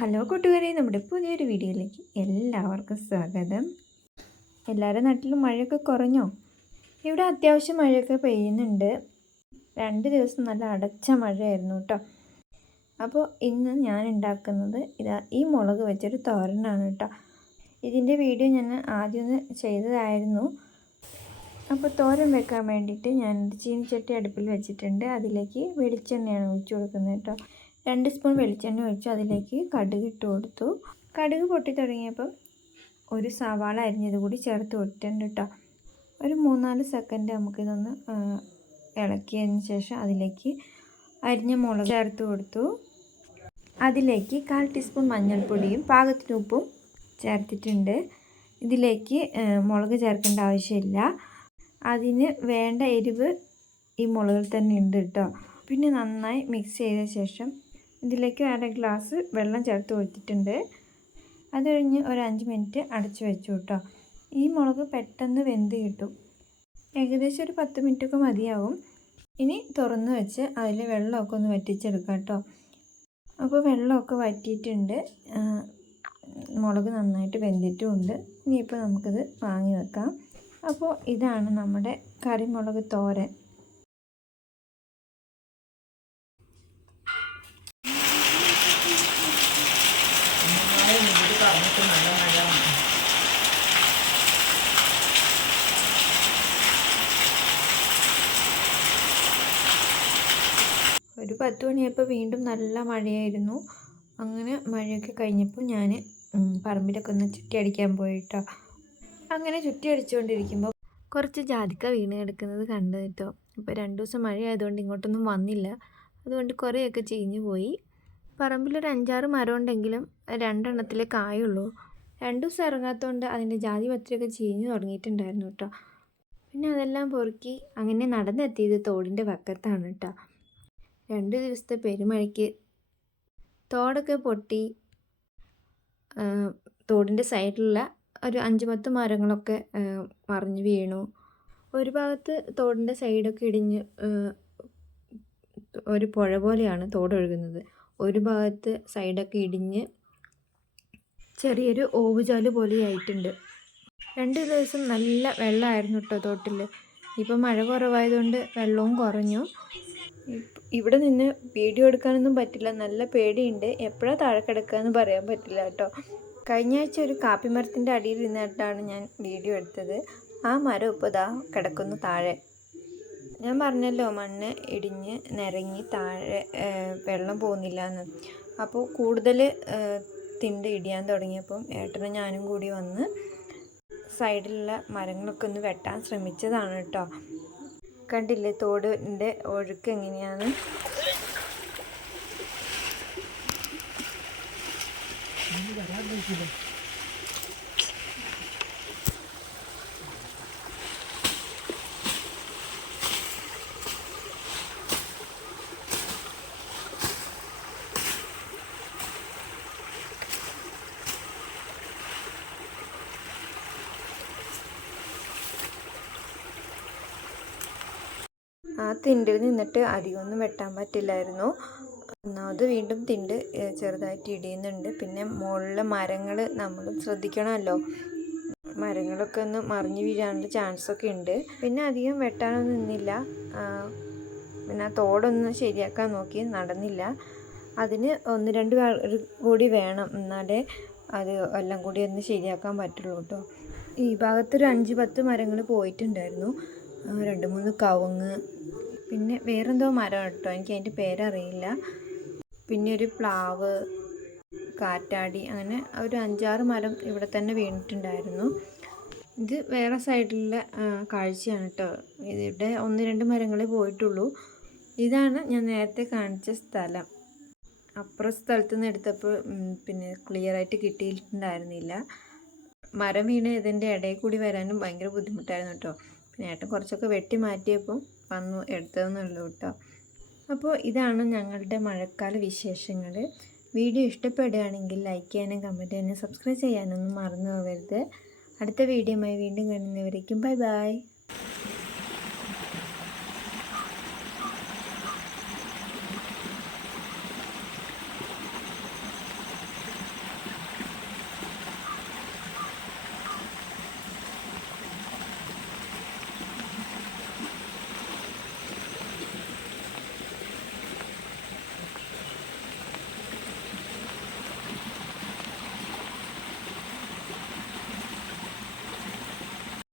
Hello കൂട്ടുകാരെ നമ്മുടെ പുതിയൊരു വീഡിയോയിലേക്ക് എല്ലാവർക്കും സ്വാഗതം. എല്ലാവരുടെ നാട്ടിലും മഴയൊക്കെ കുറഞ്ഞോ? ഇവിടെ അത്യാവശ്യം മഴയൊക്കെ പെയ്യുന്നുണ്ട്. രണ്ട് ദിവസം നല്ല അടച്ച മഴയായിരുന്നു കേട്ടോ. അപ്പോൾ ഇന്ന് ഞാൻ ഉണ്ടാക്കുന്നത് ഇതാ ഈ മുളക് വെച്ചൊരു തോരനാണ് കേട്ടോ. ഇതിന്റെ വീഡിയോ ഞാൻ ആദ്യം ഒന്ന് ചെയ്തതായിരുന്നു. അപ്പോൾ തോരൻ വെക്കാൻ വേണ്ടിയിട്ട് ഞാൻ ചീനിച്ചട്ടി അടുപ്പിൽ വെച്ചിട്ടുണ്ട്. അതിലേക്ക് വെളിച്ചെണ്ണയാണ് ഒഴിച്ചു കൊടുക്കുന്നത് കേട്ടോ. രണ്ട് സ്പൂൺ വെളിച്ചെണ്ണ ഒഴിച്ച് അതിലേക്ക് കടുക് ഇട്ട് കൊടുത്തു. കടുക് പൊട്ടി തുടങ്ങിയപ്പം ഒരു സവാള അരിഞ്ഞത് കൂടി ചേർത്ത് കൊടുത്തിട്ടുണ്ട് കേട്ടോ ഒരു മൂന്നാൽ സെക്കൻഡ് നമുക്കിതൊന്ന് ഇളക്കിയതിന് ശേഷം അതിലേക്ക് അരിഞ്ഞ മുളക് ചേർത്ത് കൊടുത്തു. അതിലേക്ക് കാൽ ടീസ്പൂൺ മഞ്ഞൾപ്പൊടിയും പാകത്തിന് ഉപ്പും ചേർത്തിട്ടുണ്ട്. ഇതിലേക്ക് മുളക് ചേർക്കേണ്ട ആവശ്യമില്ല. അതിന് വേണ്ട എരിവ് ഈ മുളകിൽ തന്നെ ഉണ്ട് കേട്ടോ പിന്നെ നന്നായി മിക്സ് ചെയ്ത ശേഷം ഇതിലേക്ക് അര ഗ്ലാസ് വെള്ളം ചേർത്ത് കൊടുത്തിട്ടുണ്ട് അത് കഴിഞ്ഞ് ഒരു അഞ്ച് മിനിറ്റ് അടച്ചു വെച്ചു കേട്ടോ ഈ മുളക് പെട്ടെന്ന് വെന്ത് കിട്ടും. ഏകദേശം ഒരു പത്ത് മിനിറ്റൊക്കെ മതിയാവും. ഇനി തുറന്ന് വെച്ച് അതിൽ വെള്ളമൊക്കെ ഒന്ന് വറ്റിച്ചെടുക്കാം കേട്ടോ അപ്പോൾ വെള്ളമൊക്കെ വറ്റിയിട്ടുണ്ട്. മുളക് നന്നായിട്ട് വെന്തിട്ടുമുണ്ട്. ഇനിയിപ്പോൾ നമുക്കിത് വാങ്ങി വെക്കാം. അപ്പോൾ ഇതാണ് നമ്മുടെ കറിമുളക് തോരൻ. ഒരു പത്ത് മണിയായപ്പോൾ വീണ്ടും നല്ല മഴയായിരുന്നു. അങ്ങനെ മഴയൊക്കെ കഴിഞ്ഞപ്പോൾ ഞാൻ പറമ്പിലൊക്കെ ഒന്ന് ചുറ്റി അടിക്കാൻ പോയിട്ടോ. അങ്ങനെ ചുറ്റി അടിച്ചുകൊണ്ടിരിക്കുമ്പോൾ കുറച്ച് ജാതിക്ക വീണ് കിടക്കുന്നത് കണ്ടു കേട്ടോ. ഇപ്പോൾ രണ്ട് ദിവസം മഴയായതുകൊണ്ട് ഇങ്ങോട്ടൊന്നും വന്നില്ല. അതുകൊണ്ട് കുറേയൊക്കെ ചീഞ്ഞു പോയി. പറമ്പിലൊരു അഞ്ചാറ് മരം ഉണ്ടെങ്കിലും രണ്ടെണ്ണത്തിലെ കായുള്ളൂ. രണ്ട് ദിവസം ഇറങ്ങാത്തതുകൊണ്ട് അതിന്റെ ജാതി പത്രിയൊക്കെ ചീഞ്ഞു തുടങ്ങിയിട്ടുണ്ടായിരുന്നു കേട്ടോ. പിന്നെ അതെല്ലാം പൊറുക്കി അങ്ങനെ നടന്നെത്തിയത് തോടിന്റെ വക്കത്താണ് കേട്ടോ. രണ്ട് ദിവസത്തെ പെരുമഴയ്ക്ക് തോടൊക്കെ പൊട്ടി തോടിന്റെ സൈഡിലുള്ള ഒരു അഞ്ച് പത്ത് മരങ്ങളൊക്കെ മറിഞ്ഞു വീണു. ഒരു ഭാഗത്ത് തോടിന്റെ സൈഡൊക്കെ ഇടിഞ്ഞ് ഒരു പുഴ പോലെയാണ് തോടൊഴുകുന്നത് ഒരു ഭാഗത്ത് സൈഡൊക്കെ ഇടിഞ്ഞ് ചെറിയൊരു ഓവുചാൽ പോലെയായിട്ടുണ്ട്. രണ്ട് ദിവസം നല്ല വെള്ളമായിരുന്നു കേട്ടോ തോട്ടിൽ ഇപ്പം മഴ കുറവായതുകൊണ്ട് വെള്ളവും കുറഞ്ഞു. ഇവിടെ നിന്ന് വീഡിയോ എടുക്കാനൊന്നും പറ്റില്ല. നല്ല പേടിയുണ്ട്. എപ്പോഴാണ് താഴെ കിടക്കുക എന്ന് പറയാൻ പറ്റില്ല കേട്ടോ. കഴിഞ്ഞ ആഴ്ച ഒരു കാപ്പി മരത്തിന്റെ അടിയിൽ നിന്നിട്ടാണ് ഞാൻ വീഡിയോ എടുത്തത്. ആ മരം ഇപ്പോൾ ഇതാ കിടക്കുന്നു താഴെ. ഞാൻ പറഞ്ഞല്ലോ മണ്ണ് ഇടിഞ്ഞ് നിറങ്ങി താഴെ വെള്ളം പോകുന്നില്ല എന്ന്. അപ്പോൾ കൂടുതൽ തിണ്ട് ഇടിയാൻ തുടങ്ങിയപ്പം ഏട്ടനും ഞാനും കൂടി വന്ന് സൈഡിലുള്ള മരങ്ങളൊക്കെ ഒന്ന് വെട്ടാൻ ശ്രമിച്ചതാണ് കേട്ടോ. കണ്ടില്ലേ? തോടിന്റെ ഒഴുക്ക് എങ്ങനെയാണ്? വരാൻ തിണ്ടിൽ നിന്നിട്ട് അധികമൊന്നും വെട്ടാൻ പറ്റില്ലായിരുന്നു. ഒന്നാമത് വീണ്ടും തിണ്ട് ചെറുതായിട്ട് ഇടിയുന്നുണ്ട്. പിന്നെ മുകളിലെ മരങ്ങൾ നമ്മളും ശ്രദ്ധിക്കണമല്ലോ. മരങ്ങളൊക്കെ ഒന്ന് മറിഞ്ഞു വീഴാനുള്ള ചാൻസ് ഒക്കെ ഉണ്ട്. പിന്നെ അധികം വെട്ടാനൊന്നും നിന്നില്ല. പിന്നെ തോടൊന്ന് ശരിയാക്കാൻ നോക്കി നടന്നില്ല. അതിന് ഒന്ന് രണ്ട് കൂടി വേണം. എന്നാലേ അത് എല്ലാം കൂടി ഒന്ന് ശരിയാക്കാൻ പറ്റുള്ളൂ കേട്ടോ. ഈ ഭാഗത്തൊരു അഞ്ച് പത്ത് മരങ്ങൾ പോയിട്ടുണ്ടായിരുന്നു. രണ്ട് മൂന്ന് കവുങ്ങ്. പിന്നെ വേറെന്തോ മരം കേട്ടോ എനിക്ക് അതിന്റെ പേരറിയില്ല. പിന്നെ ഒരു പ്ലാവ് കാറ്റാടി അങ്ങനെ ഒരു അഞ്ചാറ് മരം ഇവിടെ തന്നെ വീണിട്ടുണ്ടായിരുന്നു. ഇത് വേറെ സൈഡിലുള്ള കാഴ്ചയാണ് കേട്ടോ. ഇവിടെ ഒന്ന് രണ്ട് മരങ്ങളെ പോയിട്ടുള്ളൂ. ഇതാണ് ഞാൻ നേരത്തെ കാണിച്ച സ്ഥലം. അപ്പുറം സ്ഥലത്ത് നിന്ന് എടുത്തപ്പോൾ പിന്നെ ക്ലിയർ ആയിട്ട് കിട്ടിയിട്ടുണ്ടായിരുന്നില്ല. മരം വീണ് ഇതിന്റെ ഇടയിൽ കൂടി വരാനും ഭയങ്കര ബുദ്ധിമുട്ടായിരുന്നു കേട്ടോ. ഏട്ടൻ കുറച്ചൊക്കെ വെട്ടി മാറ്റിയപ്പോൾ വന്നു എടുത്തതെന്നുള്ളൂ കേട്ടോ. അപ്പോൾ ഇതാണ് ഞങ്ങളുടെ മഴക്കാല വിശേഷങ്ങൾ. വീഡിയോ ഇഷ്ടപ്പെടുകയാണെങ്കിൽ ലൈക്ക് ചെയ്യാനും കമന്റ് ചെയ്യാനും സബ്സ്ക്രൈബ് ചെയ്യാനൊന്നും മറന്നു പോകരുത്. അടുത്ത വീഡിയോയുമായി വീണ്ടും കാണുന്നവരേക്കും ബൈ ബൈ